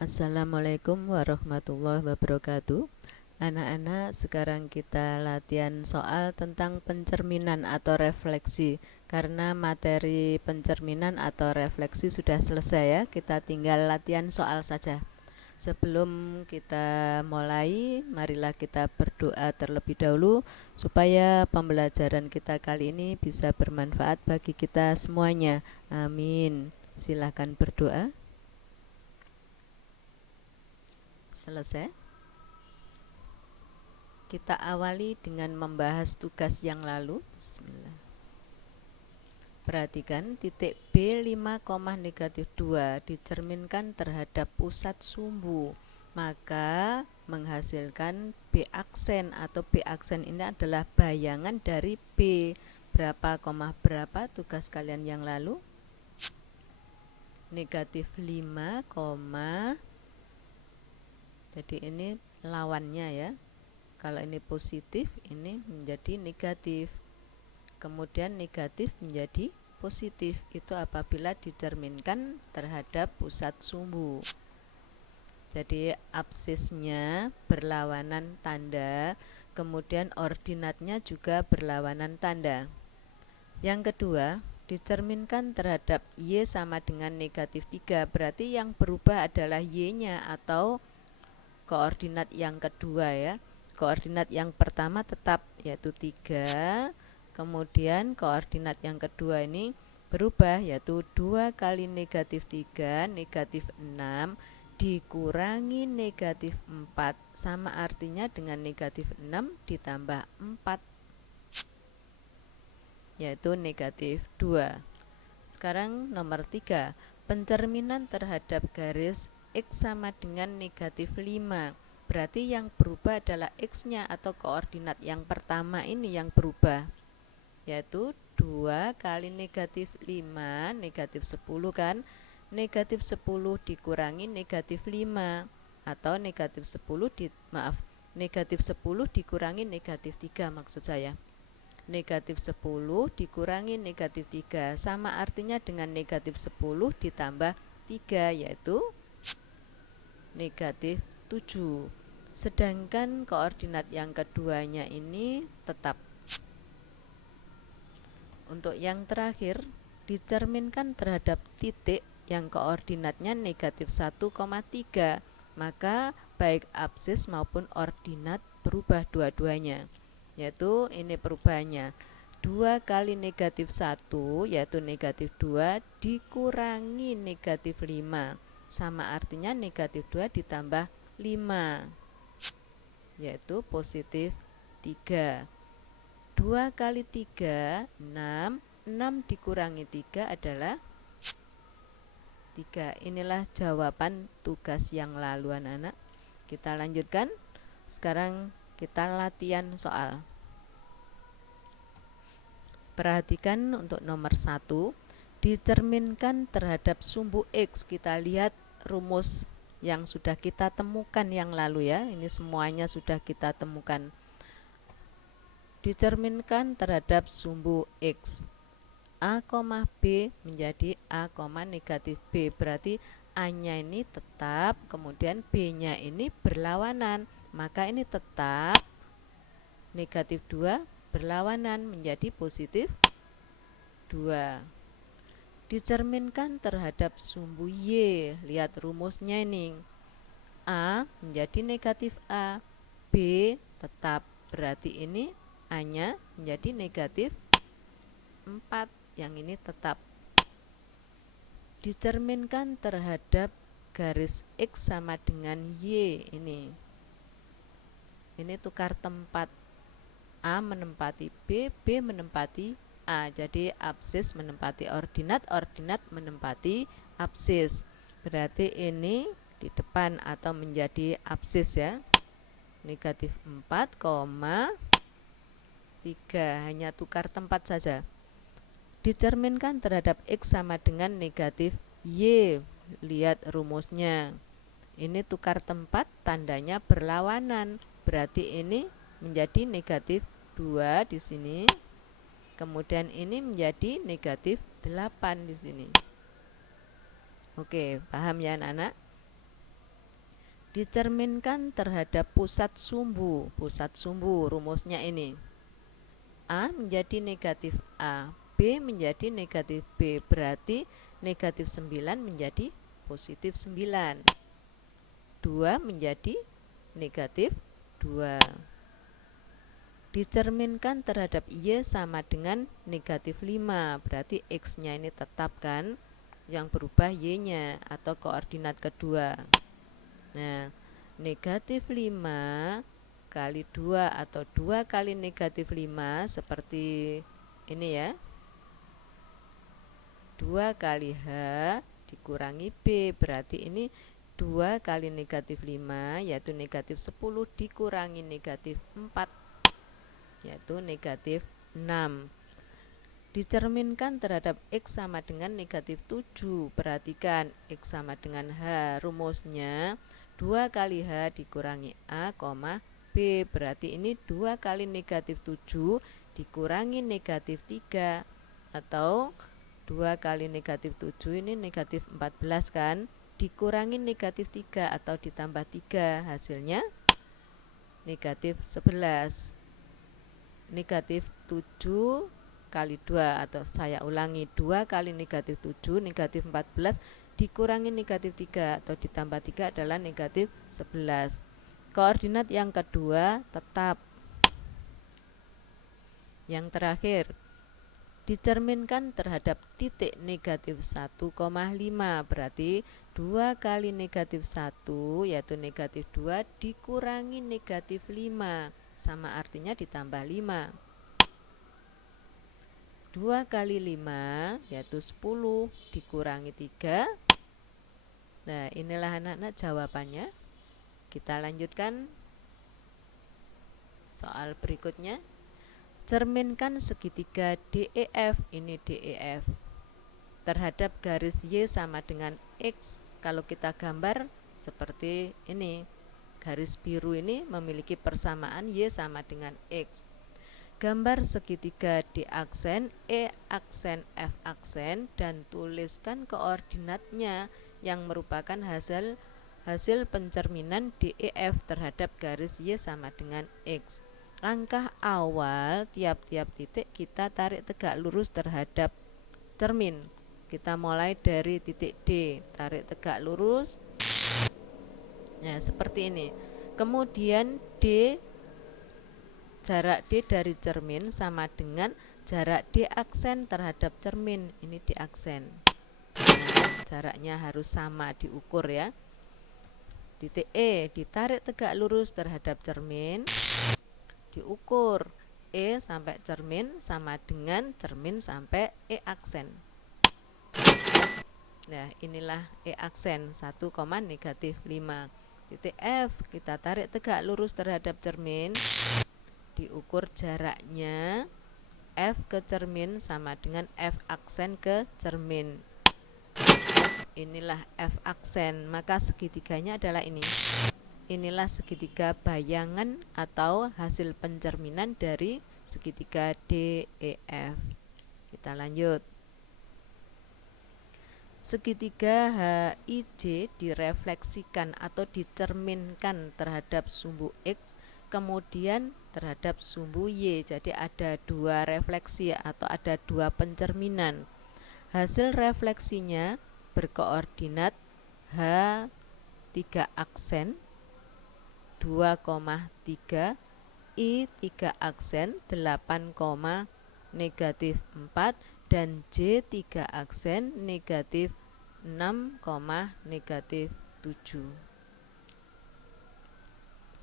Assalamualaikum warahmatullahi wabarakatuh. Anak-anak, sekarang kita latihan soal tentang pencerminan atau refleksi. Karena materi pencerminan atau refleksi sudah selesai ya, kita tinggal latihan soal saja. Sebelum kita mulai, marilah kita berdoa terlebih dahulu supaya pembelajaran kita kali ini bisa bermanfaat bagi kita semuanya. Amin. Silakan berdoa. Selesai. Kita awali dengan membahas tugas yang lalu. Bismillah. Perhatikan titik B5,-2 dicerminkan terhadap pusat sumbu, maka menghasilkan B aksen atau B aksen ini adalah bayangan dari B. Berapa, berapa tugas kalian yang lalu? Negatif 5, jadi ini lawannya ya. Kalau ini positif, ini menjadi negatif. Kemudian negatif menjadi positif. Itu apabila dicerminkan terhadap pusat sumbu. Jadi absisnya berlawanan tanda, kemudian ordinatnya juga berlawanan tanda. Yang kedua, dicerminkan terhadap Y sama dengan negatif 3. Berarti yang berubah adalah Y-nya atau koordinat yang kedua ya. Koordinat yang pertama tetap yaitu 3, kemudian koordinat yang kedua ini berubah yaitu 2 kali negatif 3 negatif 6 dikurangi negatif 4 sama artinya dengan negatif 6 ditambah 4 yaitu negatif 2. Sekarang nomor 3, pencerminan terhadap garis X sama dengan negatif 5. Berarti yang berubah adalah X-nya atau koordinat yang pertama ini yang berubah, yaitu 2 kali negatif 5, negatif 10 kan. Negatif 10 dikurangi negatif 5 atau negatif 10 negatif 10 dikurangi negatif 3 maksud saya. Negatif 10 dikurangi negatif 3 sama artinya dengan negatif 10 ditambah 3 yaitu negatif 7. Sedangkan koordinat yang keduanya ini tetap. Untuk yang terakhir, dicerminkan terhadap titik yang koordinatnya negatif 1,3. Maka baik absis maupun ordinat berubah dua-duanya. Yaitu ini perubahannya 2 kali negatif 1 yaitu negatif 2 dikurangi negatif 5 sama artinya negatif 2 ditambah 5 yaitu positif 3. 2 kali 3 6, 6 dikurangi 3 adalah 3. Inilah jawaban tugas yang lalu anak-anak. Kita lanjutkan. Sekarang kita latihan soal. Perhatikan untuk nomor 1, dicerminkan terhadap sumbu X. Kita lihat rumus yang sudah kita temukan yang lalu ya. Ini semuanya sudah kita temukan. Dicerminkan terhadap sumbu X. A, B menjadi A, negatif B. Berarti A-nya ini tetap, kemudian B-nya ini berlawanan. Maka ini tetap negatif 2 berlawanan menjadi positif 2. Dicerminkan terhadap sumbu Y. Lihat rumusnya ini. A menjadi negatif A, B tetap. Berarti ini A-nya menjadi negatif 4. Yang ini tetap. Dicerminkan terhadap garis X sama dengan Y ini. Ini tukar tempat. A menempati B, B menempati A. Jadi absis menempati ordinat, ordinat menempati absis. Berarti ini di depan atau menjadi absis ya. Negatif 4, 3. Hanya tukar tempat saja. Dicerminkan terhadap X sama dengan negatif Y. Lihat rumusnya. Ini tukar tempat, tandanya berlawanan. Berarti ini menjadi negatif 2 di sini. Kemudian ini menjadi negatif 8 di sini. Oke, paham ya anak-anak? dicerminkan terhadap pusat sumbu. Pusat sumbu rumusnya ini. A menjadi negatif A, B menjadi negatif B, berarti negatif 9 menjadi positif 9. 2 menjadi negatif 2. Dicerminkan terhadap Y sama dengan negatif 5, berarti X-nya ini tetap kan, yang berubah Y-nya atau koordinat kedua. Nah, negatif 5 kali 2 atau 2 kali negatif 5 seperti ini ya. 2 kali H dikurangi B, berarti ini 2 kali negatif 5 yaitu negatif 10 dikurangi negatif 4 yaitu negatif 6. Dicerminkan terhadap X sama dengan negatif 7. Perhatikan X sama dengan H, rumusnya 2 kali H dikurangi A, B, berarti ini 2 kali negatif 7 dikurangi negatif 3, atau 2 kali negatif 7 ini negatif 14 kan, dikurangi negatif 3 atau ditambah 3, hasilnya negatif 11. Negatif 7 kali 2, atau saya ulangi, 2 kali negatif 7 negatif 14 dikurangi negatif 3 atau ditambah 3 adalah negatif 11. Koordinat yang kedua tetap. Yang terakhir, dicerminkan terhadap titik negatif 1,5, berarti 2 kali negatif 1 yaitu negatif 2 dikurangi negatif 5, sama artinya ditambah 5. 2 kali 5 yaitu 10 dikurangi 3. Nah, inilah anak-anak jawabannya. Kita lanjutkan soal berikutnya. Cerminkan segitiga DEF, ini DEF, terhadap garis Y sama dengan X. Kalau kita gambar seperti ini, garis biru ini memiliki persamaan Y sama dengan X. Gambar segitiga D aksen, E aksen, F aksen, dan tuliskan koordinatnya yang merupakan hasil pencerminan DEF terhadap garis Y sama dengan X. Langkah awal, tiap-tiap titik kita tarik tegak lurus terhadap cermin. Kita mulai dari titik D, tarik tegak lurus. Nah, seperti ini. Kemudian jarak D dari cermin sama dengan jarak D aksen terhadap cermin. Ini D aksen. Nah, jaraknya harus sama diukur ya. Titik E ditarik tegak lurus terhadap cermin, diukur E sampai cermin sama dengan cermin sampai E aksen. Nah, inilah E aksen 1, negatif 5. Titik F kita tarik tegak lurus terhadap cermin, diukur jaraknya F ke cermin sama dengan F aksen ke cermin. Inilah F aksen, maka segitiganya adalah ini. Inilah segitiga bayangan atau hasil pencerminan dari segitiga DEF. Kita lanjut. Segitiga HIJ direfleksikan atau dicerminkan terhadap sumbu X, kemudian terhadap sumbu Y. Jadi ada dua refleksi atau ada dua pencerminan. Hasil refleksinya berkoordinat H3 aksen 2,3, I3 aksen 8, negatif 4, dan J3 aksen negatif 6, negatif 7.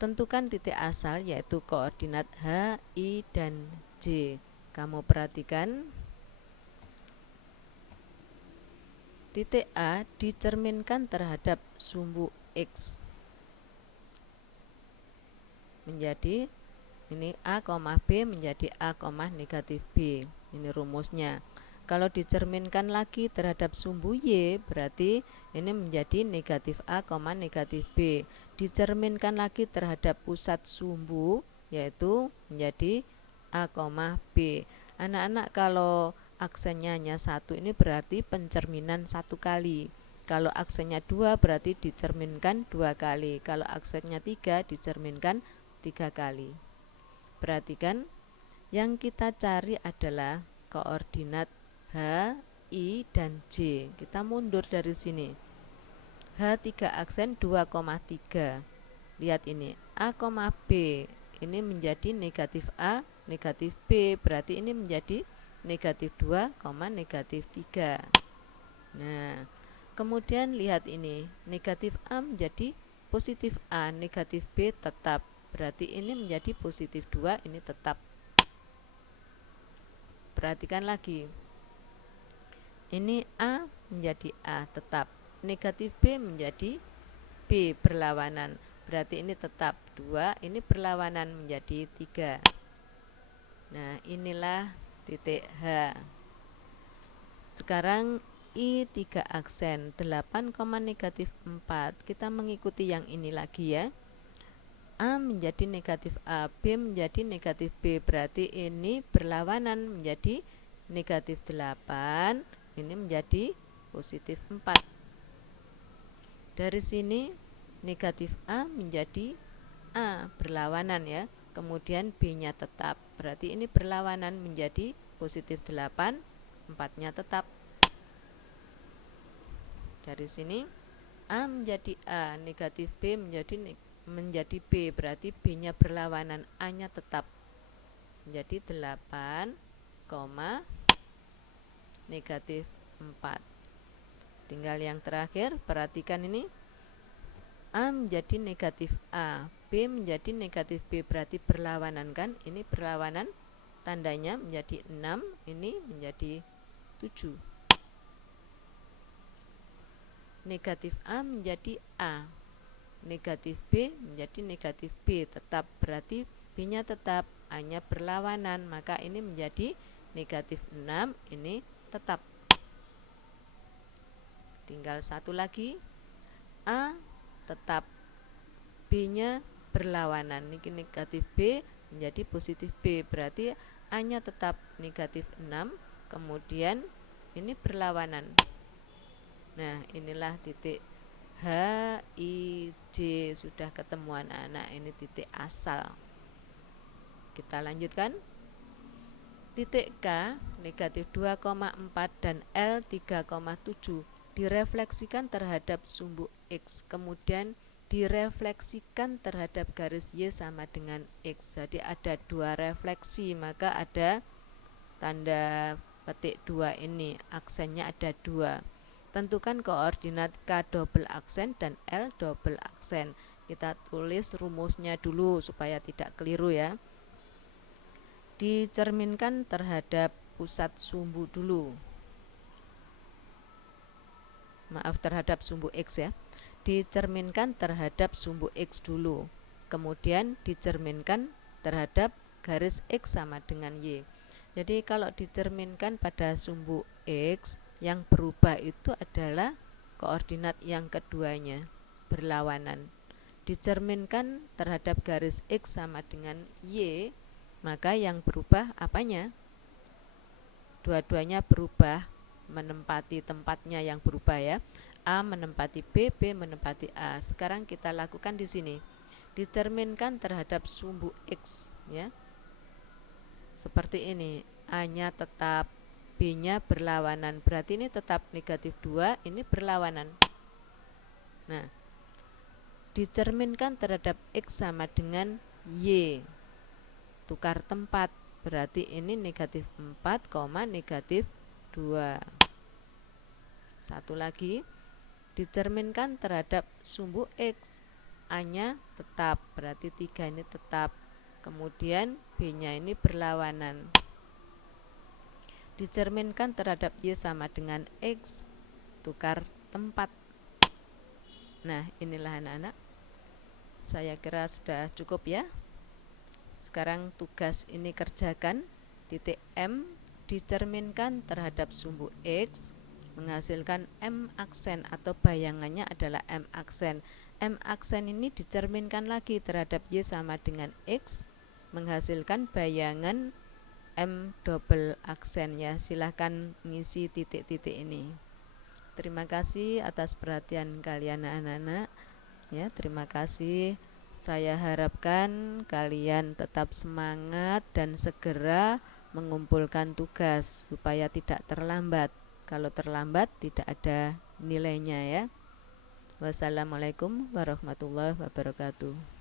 Tentukan titik asal yaitu koordinat H, I, dan J. Kamu perhatikan titik A dicerminkan terhadap sumbu X menjadi ini A, B menjadi A, negatif B. Ini rumusnya. Kalau dicerminkan lagi terhadap sumbu Y, berarti ini menjadi negatif A, negatif B. Dicerminkan lagi terhadap pusat sumbu, yaitu menjadi A, B. Anak-anak kalau aksennya hanya 1, ini berarti pencerminan 1 kali. Kalau aksennya 2 berarti dicerminkan 2 kali. Kalau aksennya 3 dicerminkan 3 kali. Perhatikan, yang kita cari adalah koordinat H, I, dan J. Kita mundur dari sini. H 3 aksen 2,3. Lihat ini, A, B. Ini menjadi negatif A, negatif B. Berarti ini menjadi negatif 2, negatif 3. Nah, kemudian lihat ini, negatif A menjadi positif A, negatif B tetap. Berarti ini menjadi positif 2, ini tetap. Perhatikan lagi. Ini A menjadi A tetap. Negatif B menjadi B berlawanan. Berarti ini tetap 2, ini berlawanan menjadi 3. Nah, inilah titik H. Sekarang I 3 aksen 8, negatif 4. Kita mengikuti yang ini lagi ya. A menjadi negatif A, B menjadi negatif B. Berarti ini berlawanan menjadi negatif 8, ini menjadi positif 4. Dari sini negatif A menjadi A berlawanan ya. Kemudian B-nya tetap. Berarti ini berlawanan menjadi positif 8, 4-nya tetap. Dari sini A menjadi A, negatif B menjadi B, berarti B-nya berlawanan, A-nya tetap. Menjadi 8, negatif 4. Tinggal yang terakhir, perhatikan ini. A menjadi negatif A, B menjadi negatif B, berarti berlawanan kan? Ini berlawanan, tandanya menjadi 6, ini menjadi 7. Negatif A menjadi A, negatif B menjadi negatif B tetap, berarti B-nya tetap, A-nya berlawanan, maka ini menjadi negatif 6, ini tetap. Tinggal satu lagi, A tetap, B-nya berlawanan, ini negatif B menjadi positif B, berarti A-nya tetap negatif 6, kemudian ini berlawanan. Nah, inilah titik H, I, J sudah ketemu anak-anak. Ini titik asal. Kita lanjutkan. Titik K negatif 2,4 dan L 3,7 direfleksikan terhadap sumbu X, kemudian direfleksikan terhadap garis Y sama dengan X. Jadi ada 2 refleksi, maka ada tanda petik 2 ini, aksennya ada 2. Tentukan koordinat K double aksen dan L double aksen. Kita tulis rumusnya dulu supaya tidak keliru ya. Dicerminkan terhadap pusat sumbu dulu. Maaf, terhadap sumbu X ya. Dicerminkan terhadap sumbu X dulu. Kemudian dicerminkan terhadap garis X sama dengan Y. Jadi kalau dicerminkan pada sumbu X, yang berubah itu adalah koordinat yang keduanya, berlawanan. Dicerminkan terhadap garis X sama dengan Y, maka yang berubah apanya? Dua-duanya berubah, menempati tempatnya yang berubah ya. A menempati B, B menempati A. Sekarang kita lakukan di sini. Dicerminkan terhadap sumbu X ya. Seperti ini, A-nya tetap, B-nya berlawanan, berarti ini tetap negatif 2, ini berlawanan. Nah, dicerminkan terhadap X sama dengan Y, tukar tempat, berarti ini negatif 4, negatif 2. Satu lagi, dicerminkan terhadap sumbu X, A-nya tetap, berarti 3 ini tetap, kemudian B-nya ini berlawanan. Dicerminkan terhadap Y sama dengan X, tukar tempat. Nah, inilah anak-anak, saya kira sudah cukup ya. Sekarang tugas ini kerjakan. Titik M dicerminkan terhadap sumbu X, menghasilkan M aksen atau bayangannya adalah M aksen. M aksen ini dicerminkan lagi terhadap Y sama dengan X, menghasilkan bayangan M double aksen ya. Silahkan ngisi titik-titik ini. Terima kasih atas perhatian kalian anak-anak. Ya, terima kasih. Saya harapkan kalian tetap semangat dan segera mengumpulkan tugas supaya tidak terlambat. Kalau terlambat tidak ada nilainya ya. Wassalamualaikum warahmatullahi wabarakatuh.